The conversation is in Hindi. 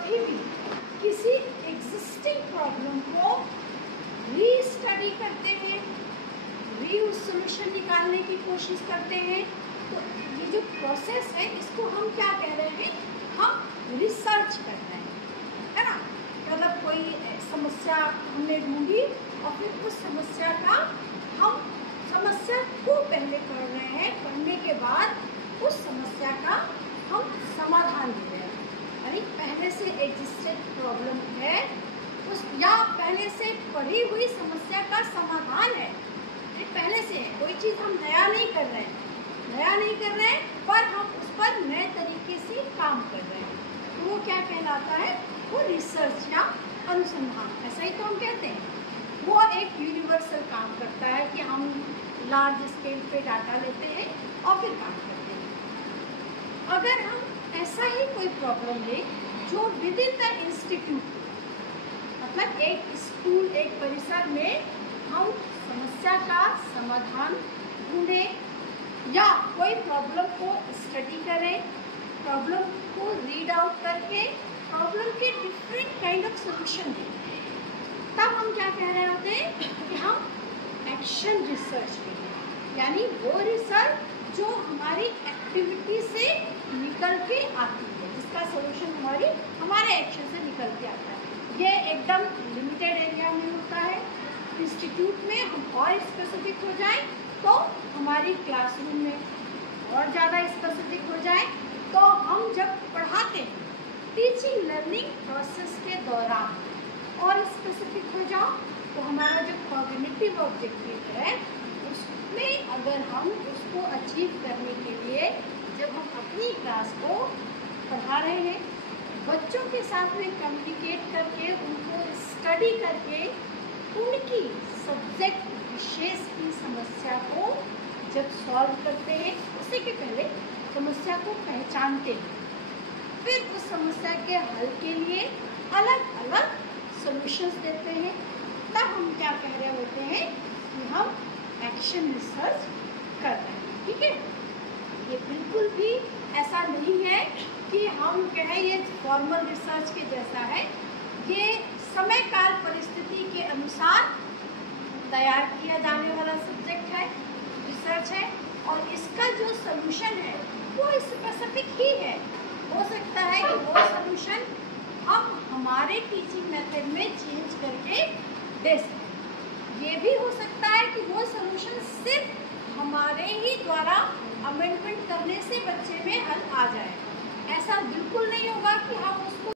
कभी भी किसी एग्जिस्टिंग प्रॉब्लम को रीस्टडी करते हैं, उस सॉल्यूशन निकालने की कोशिश करते हैं, तो ये जो प्रोसेस है इसको हम क्या कह रहे हैं, हम रिसर्च कर रहे हैं, है ना। मतलब कोई समस्या हमने ढूंढी और फिर उस समस्या का हम समस्या को पहले पढ़ रहे हैं, पढ़ने के बाद उस समस्या का हम समाधान दे रहे हैं। यानी पहले से एग्जिस्टेड प्रॉब्लम है उस या पहले से पढ़ी हुई समस्या का समाधान है, पहले से है, कोई चीज़ हम नया नहीं कर रहे हैं, पर हम उस पर नए तरीके से काम कर रहे हैं, तो वो क्या कहलाता है, वो रिसर्च या अनुसंधान, ऐसा ही तो हम कहते हैं। वो एक यूनिवर्सल काम करता है कि हम लार्ज स्केल पे डाटा लेते हैं और फिर काम करते हैं। अगर हम ऐसा ही कोई प्रॉब्लम ले जो विद इन द इंस्टीट्यूट, मतलब एक स्कूल, एक परिसर में हम समस्या का समाधान ढूंढें या कोई प्रॉब्लम को स्टडी करें, प्रॉब्लम को रीड आउट करके प्रॉब्लम के डिफरेंट काइंड ऑफ सॉल्यूशन दें, तब हम क्या कह रहे होते हैं कि हम एक्शन रिसर्च करें। यानी वो रिसर्च जो हमारी एक्टिविटी से निकल के आती है, जिसका सॉल्यूशन हमारे एक्शन से निकल के आता है। ये एकदम लिमिटेड एरिया में होता है। इंस्टीट्यूट में हम और स्पेसिफिक हो जाएं तो हमारी क्लासरूम में और ज़्यादा स्पेसिफिक हो जाए, तो हम जब पढ़ाते हैं टीचिंग लर्निंग प्रोसेस के दौरान और स्पेसिफिक हो जाओ, तो हमारा जो कॉग्निटिव ऑब्जेक्टिव है उसमें अगर हम उसको अचीव करने के लिए जब हम अपनी क्लास को पढ़ा रहे हैं, बच्चों के साथ में कम्युनिकेट करके, उनको स्टडी करके, उनकी सब्जेक्ट विशेष की समस्या को जब सॉल्व करते हैं, उससे के पहले समस्या को पहचानते हैं, फिर उस समस्या के हल के लिए अलग अलग सॉल्यूशंस देते हैं, तब हम क्या कह रहे होते हैं कि हम एक्शन रिसर्च कर रहे हैं। ठीक है, ये बिल्कुल भी ऐसा नहीं है कि हम कहें ये फॉर्मल रिसर्च के जैसा है। ये समय काल परिस्थिति के अनुसार तैयार किया जाने वाला सब्जेक्ट है, रिसर्च है, और इसका जो सॉल्यूशन है वो स्पेसिफिक ही है। हो सकता है कि वो सॉल्यूशन हम हमारे टीचिंग मेथड में चेंज करके दे सकें। ये भी हो सकता है कि वो सॉल्यूशन सिर्फ हमारे ही द्वारा अमेंडमेंट करने से बच्चे में हल आ जाए। ऐसा बिल्कुल नहीं होगा कि हम उसको